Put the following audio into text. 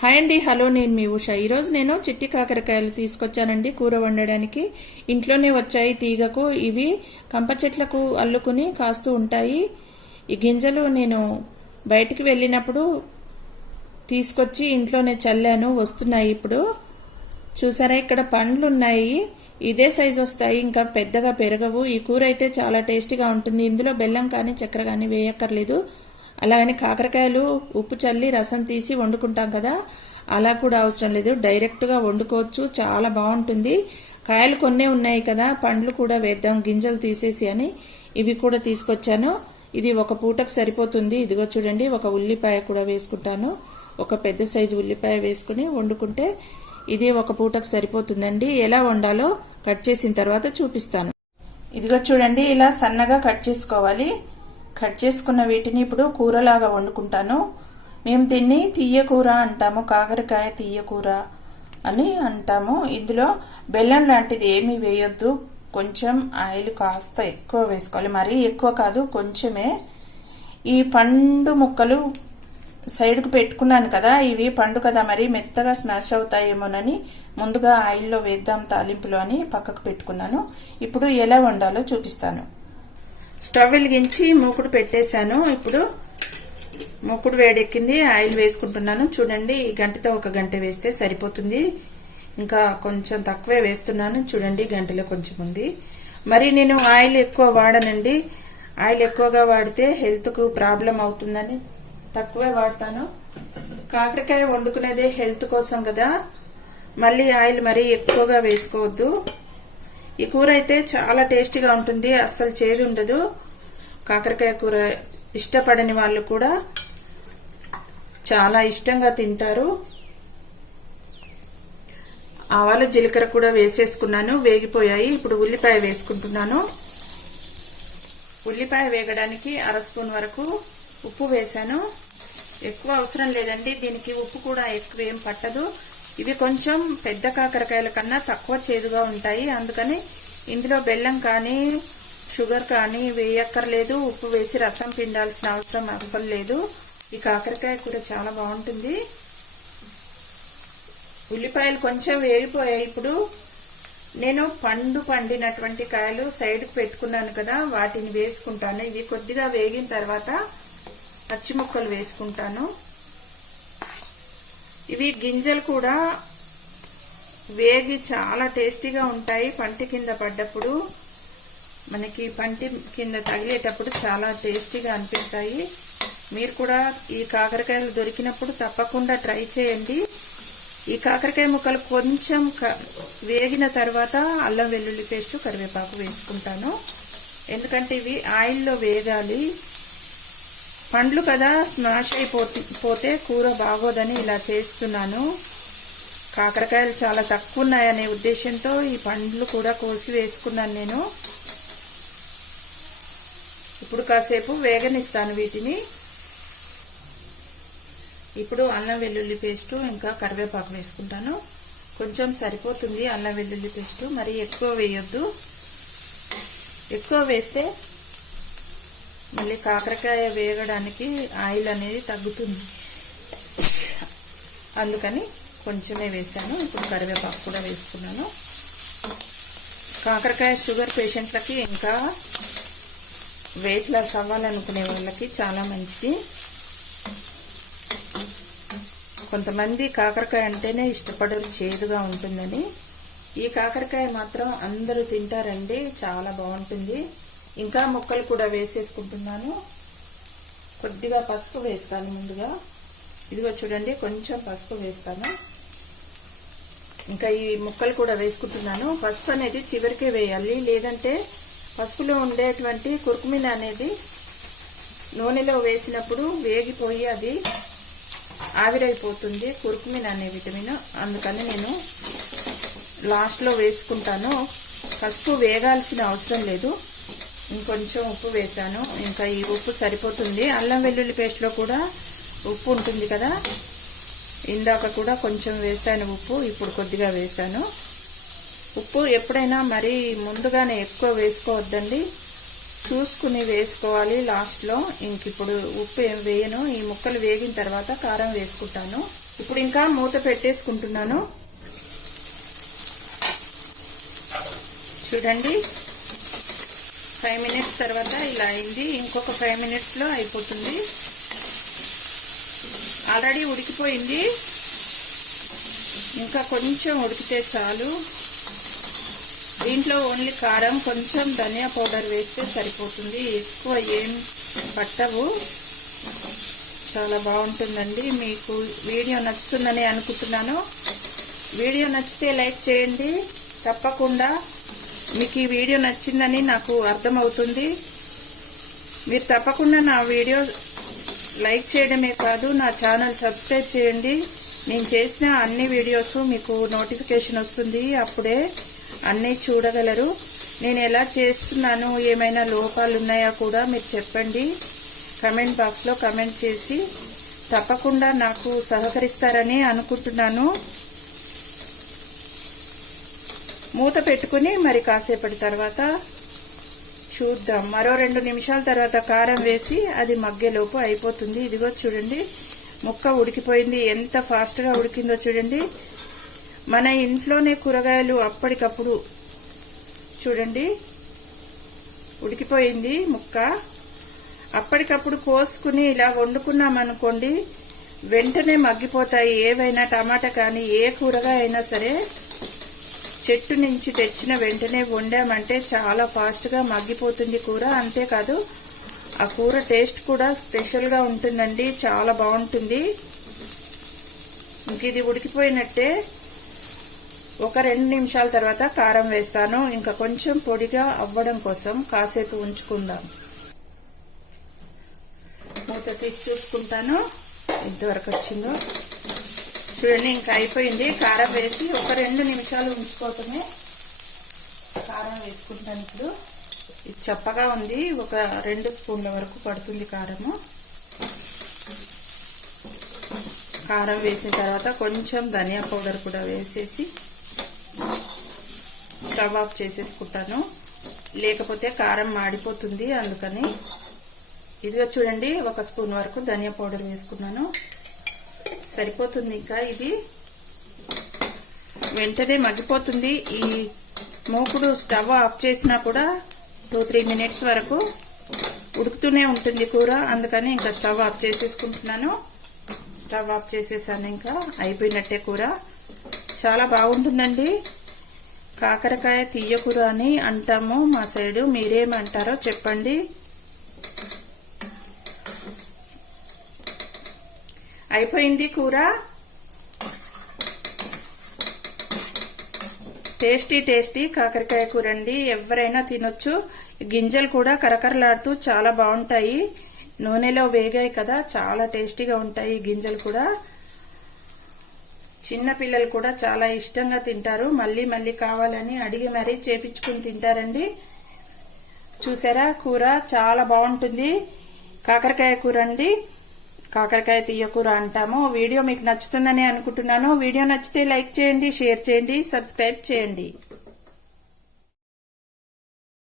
Hi అండి, hello, నేను మీ ఉష. ఈరోజు నేను చిట్టి కాకరకాయలు తీసుకొచ్చానండి కూర వండడానికి. ఇంట్లోనే వచ్చాయి తీగకు. ఇవి కంప చెట్లకు అల్లుకుని కాస్తూ ఉంటాయి. ఈ గింజలు నేను బయటికి వెళ్ళినప్పుడు తీసుకొచ్చి ఇంట్లోనే చల్లాను. వస్తున్నాయి ఇప్పుడు. చూసారా, ఇక్కడ పండ్లు ఉన్నాయి. ఇదే సైజు వస్తాయి, ఇంకా పెద్దగా పెరగవు. ఈ కూర అయితే చాలా టేస్టీగా ఉంటుంది. ఇందులో బెల్లం కానీ చక్కెర కానీ వేయక్కర్లేదు. అలాగని కాకరకాయలు ఉప్పు చల్లి రసం తీసి వండుకుంటాం కదా, అలా కూడా అవసరం లేదు. డైరెక్ట్గా వండుకోవచ్చు, చాలా బాగుంటుంది. కాయలు కొన్నే ఉన్నాయి కదా, పండ్లు కూడా వేద్దాం గింజలు తీసేసి అని ఇవి కూడా తీసుకొచ్చాను. ఇది ఒక పూటకు సరిపోతుంది. ఇదిగో చూడండి, ఒక ఉల్లిపాయ కూడా వేసుకుంటాను. ఒక పెద్ద సైజు ఉల్లిపాయ వేసుకుని వండుకుంటే ఇది ఒక పూటకు సరిపోతుందండి. ఎలా వండాలో కట్ చేసిన తర్వాత చూపిస్తాను. ఇదిగో చూడండి, ఇలా సన్నగా కట్ చేసుకోవాలి. కట్ చేసుకున్న వీటిని ఇప్పుడు కూరలాగా వండుకుంటాను. మేము దీన్ని తీయ కూర అంటాము, కాకరకాయ తీయ కూర అని అంటాము. ఇందులో బెల్లం లాంటిది ఏమీ వేయొద్దు. కొంచెం ఆయిల్ కాస్త ఎక్కువ వేసుకోవాలి, మరీ ఎక్కువ కాదు, కొంచెమే. ఈ పండు ముక్కలు సైడ్కు పెట్టుకున్నాను కదా, ఇవి పండు కదా, మరి మెత్తగా స్మాష్ అవుతాయేమోనని ముందుగా ఆయిల్లో వేద్దాం తాలింపులో అని పక్కకు పెట్టుకున్నాను. ఇప్పుడు ఎలా వండాలో చూపిస్తాను. స్టవ్ వెలిగించి మూకుడు పెట్టేశాను. ఇప్పుడు మూకుడు వేడెక్కింది, ఆయిల్ వేసుకుంటున్నాను. చూడండి, ఈ గంటతో ఒక గంట వేస్తే సరిపోతుంది. ఇంకా కొంచెం తక్కువే వేస్తున్నాను. చూడండి, గంటలో కొంచెం ఉంది. మరి నేను ఆయిల్ ఎక్కువ వాడనండి. ఆయిల్ ఎక్కువగా వాడితే హెల్త్కు ప్రాబ్లం అవుతుందని తక్కువే వాడతాను. కాకరకాయ వండుకునేదే హెల్త్ కోసం కదా, మళ్ళీ ఆయిల్ మరీ ఎక్కువగా వేసుకోవద్దు. ఈ కూర అయితే చాలా టేస్టీగా ఉంటుంది, అస్సలు చేదు ఉండదు. కాకరకాయ కూర ఇష్టపడని వాళ్ళు కూడా చాలా ఇష్టంగా తింటారు. ఆవాలు జీలకర్ర కూడా వేసేసుకున్నాను, వేగిపోయాయి. ఇప్పుడు ఉల్లిపాయ వేసుకుంటున్నాను. ఉల్లిపాయ వేగడానికి 1/2 స్పూన్ వరకు ఉప్పు వేసాను. ఎక్కువ అవసరం లేదండి, దీనికి ఉప్పు కూడా ఎక్కువ ఏం పట్టదు. ఇవి కొంచెం పెద్ద కాకరకాయల కన్నా తక్కువ చేదుగా ఉంటాయి, అందుకని ఇందులో బెల్లం కానీ షుగర్ కానీ వేయక్కర్లేదు. ఉప్పు వేసి రసం పిండాల్సిన అవసరం అసలు లేదు. ఈ కాకరకాయ కూర చాలా బాగుంటుంది. ఉల్లిపాయలు కొంచెం వేగిపోయాయి. ఇప్పుడు నేను పండినటువంటి కాయలు సైడ్కి పెట్టుకున్నాను కదా, వాటిని వేసుకుంటాను. ఇవి కొద్దిగా వేగిన తర్వాత పచ్చి ముక్కలు వేసుకుంటాను. ఇవి గింజలు కూడా వేగి చాలా టేస్టీగా ఉంటాయి. పంటి కింద పడ్డప్పుడు, మనకి పంటి కింద తగిలేటప్పుడు చాలా టేస్టీగా అనిపిస్తాయి. మీరు కూడా ఈ కాకరకాయలు దొరికినప్పుడు తప్పకుండా ట్రై చేయండి. ఈ కాకరకాయ ముక్కలు కొంచెం వేగిన తర్వాత అల్లం వెల్లుల్లి పేస్ట్, కరివేపాకు వేసుకుంటాను. ఎందుకంటే ఇవి ఆయిల్లో వేగాలి. పండ్లు కదా, స్మాష్ అయిపోతే కూర బాగోదని ఇలా చేస్తున్నాను. కాకరకాయలు చాలా తక్కువ ఉన్నాయనే ఉద్దేశంతో ఈ పండ్లు కూడా కోసి వేసుకున్నాను నేను. ఇప్పుడు కాసేపు వేగనిస్తాను వీటిని. ఇప్పుడు అల్లం వెల్లుల్లి పేస్టు ఇంకా కరివేపాకు వేసుకుంటాను. కొంచెం సరిపోతుంది అల్లం వెల్లుల్లి పేస్టు, మరి ఎక్కువ వేయొద్దు. ఎక్కువ వేస్తే మళ్ళీ కాకరకాయ వేగడానికి ఆయిల్ అనేది తగ్గుతుంది, అందుకని కొంచెమే వేసాను. ఇప్పుడు కరివేపాకు కూడా వేసుకున్నాను. కాకరకాయ షుగర్ పేషెంట్లకి ఇంకా వెయిట్ లాస్ అవ్వాలనుకునే వాళ్ళకి చాలా మంచిది. కొంతమంది కాకరకాయ అంటేనే ఇష్టపడరు, చేదుగా ఉంటుందని. ఈ కాకరకాయ మాత్రం అందరూ తింటారండి, చాలా బాగుంటుంది. ఇంకా ముక్కలు కూడా వేసేసుకుంటున్నాను. కొద్దిగా పసుపు వేస్తాను ముందుగా. ఇదిగో చూడండి, కొంచెం పసుపు వేస్తాను. ఇంకా ఈ ముక్కలు కూడా వేసుకుంటున్నాను. పసుపు అనేది చివరికే వేయాలి, లేదంటే పసుపులో ఉండేటువంటి కుర్కుమిన్ అనేది నూనెలో వేసినప్పుడు వేగిపోయి అది ఆవిరైపోతుంది, కుర్కుమిన్ అనే విటమిన్. అందుకని నేను లాస్ట్లో వేసుకుంటాను. పసుపు వేగాల్సిన అవసరం లేదు. ఇంకొంచెం ఉప్పు వేసాను. ఇంకా ఈ ఉప్పు సరిపోతుంది. అల్లం వెల్లుల్లి పేస్ట్లో కూడా ఉప్పు ఉంటుంది కదా, ఇందాక కూడా కొంచెం వేసాను ఉప్పు, ఇప్పుడు కొద్దిగా వేసాను. ఉప్పు ఎప్పుడైనా మరీ ముందుగానే ఎక్కువ వేసుకోవద్దండి, చూసుకుని వేసుకోవాలి లాస్ట్లో. ఇంక ఇప్పుడు ఉప్పు ఏం వేయను. ఈ ముక్కలు వేగిన తర్వాత కారం వేసుకుంటాను. ఇప్పుడు ఇంకా మూత పెట్టేసుకుంటున్నాను. చూడండి 5 మినిట్స్ తర్వాత ఇలా అయింది. ఇంకొక 5 మినిట్స్లో అయిపోతుంది. ఆల్రెడీ ఉడికిపోయింది. ఇంకా కొంచెం ఉడికితే చాలు. దీంట్లో ఓన్లీ కారం, కొంచెం ధనియా పౌడర్ వేస్తే సరిపోతుంది. ఎక్కువ ఏం పట్టవు. చాలా బాగుంటుందండి. మీకు వీడియో నచ్చుతుందని అనుకుంటున్నాను. వీడియో నచ్చితే లైక్ చేయండి. తప్పకుండా మీకు ఈ వీడియో నచ్చిందని నాకు అర్థమవుతుంది. మీరు తప్పకుండా నా వీడియో లైక్ చేయడమే కాదు, నా ఛానల్ సబ్స్క్రైబ్ చేయండి. నేను చేసిన అన్ని వీడియోస్ మీకు నోటిఫికేషన్ వస్తుంది. అప్పుడే అన్నీ చూడగలరు. నేను ఎలా చేస్తున్నాను, ఏమైనా లోపాలు ఉన్నాయా కూడా మీరు చెప్పండి. కమెంట్ బాక్స్లో కమెంట్ చేసి తప్పకుండా నాకు సహకరిస్తారని అనుకుంటున్నాను. మూత పెట్టుకుని మరి కాసేపటి తర్వాత చూద్దాం. మరో 2 నిమిషాల తర్వాత కారం వేసి అది మగ్గేలోపు అయిపోతుంది. ఇదిగో చూడండి, ముక్క ఉడికిపోయింది. ఎంత ఫాస్ట్గా ఉడికిందో చూడండి. మన ఇంట్లోనే కూరగాయలు అప్పటికప్పుడు చూడండి ఉడికిపోయింది ముక్క. అప్పటికప్పుడు కోసుకుని ఇలా వండుకున్నామనుకోండి, వెంటనే మగ్గిపోతాయి. ఏవైనా టమాటా కానీ ఏ కూరగాయ అయినా సరే చెట్టు నుంచి తెచ్చిన వెంటనే వండామంటే చాలా ఫాస్ట్గా మగ్గిపోతుంది కూర. అంతేకాదు ఆ కూర టేస్ట్ కూడా స్పెషల్గా ఉంటుందండి. చాలా బాగుంటుంది. ఇంక ఇది ఉడికిపోయినట్టే. ఒక 2 నిమిషాల తర్వాత కారం వేస్తాను. ఇంకా కొంచెం పొడిగా అవ్వడం కోసం కాసేపు ఉంచుకుందాం. మూత తీసి చూసుకుంటాను ఎంతవరకు వచ్చిందో. చూడండి, ఇంకా అయిపోయింది. కారం వేసి ఒక 2 నిమిషాలు ఉంచుకోవటమే. కారం వేసుకుంటాను ఇప్పుడు. ఇది చప్పగా ఉంది. ఒక 2 స్పూన్ల వరకు పడుతుంది కారము. కారం వేసిన తర్వాత కొంచెం ధనియా పౌడర్ కూడా వేసేసి స్టవ్ ఆఫ్ చేసేసుకుంటాను. లేకపోతే కారం మాడిపోతుంది. అందుకని ఇదిగో చూడండి, 1 స్పూన్ వరకు ధనియా పౌడర్ వేసుకున్నాను. సరిపోతుంది. ఇంకా ఇది వెంటనే మగ్గిపోతుంది. ఈ మూకుడు స్టవ్ ఆఫ్ చేసినా కూడా 2-3 మినిట్స్ వరకు ఉడుకుతూనే ఉంటుంది కూర. అందుకని ఇంకా స్టవ్ ఆఫ్ చేసేసుకుంటున్నాను. స్టవ్ ఆఫ్ చేసేసాను. ఇంకా అయిపోయినట్టే కూర. చాలా బాగుంటుందండి. కాకరకాయ తీయ కూర అని అంటాము మా సైడు. మీరేమంటారో చెప్పండి. అయిపోయింది కూర. టేస్టీ కాకరకాయ కూర అండి. ఎవరైనా తినొచ్చు. గింజలు కూడా కరకరలాడుతూ చాలా బాగుంటాయి. నూనెలో వేగాయి కదా, చాలా టేస్టీగా ఉంటాయి గింజలు కూడా. చిన్న పిల్లలు కూడా చాలా ఇష్టంగా తింటారు. మళ్ళీ మళ్ళీ కావాలని అడిగి మరీ చేపించుకుని తింటారండి. చూసారా, కూర చాలా బాగుంటుంది. కాకరకాయ కూర అండి. కాకరకాయ తీయ కూర అంటాము. వీడియో మీకు నచ్చుతుందని అనుకుంటున్నాను. వీడియో నచ్చితే లైక్ చేయండి, షేర్ చేయండి, సబ్స్క్రైబ్ చేయండి.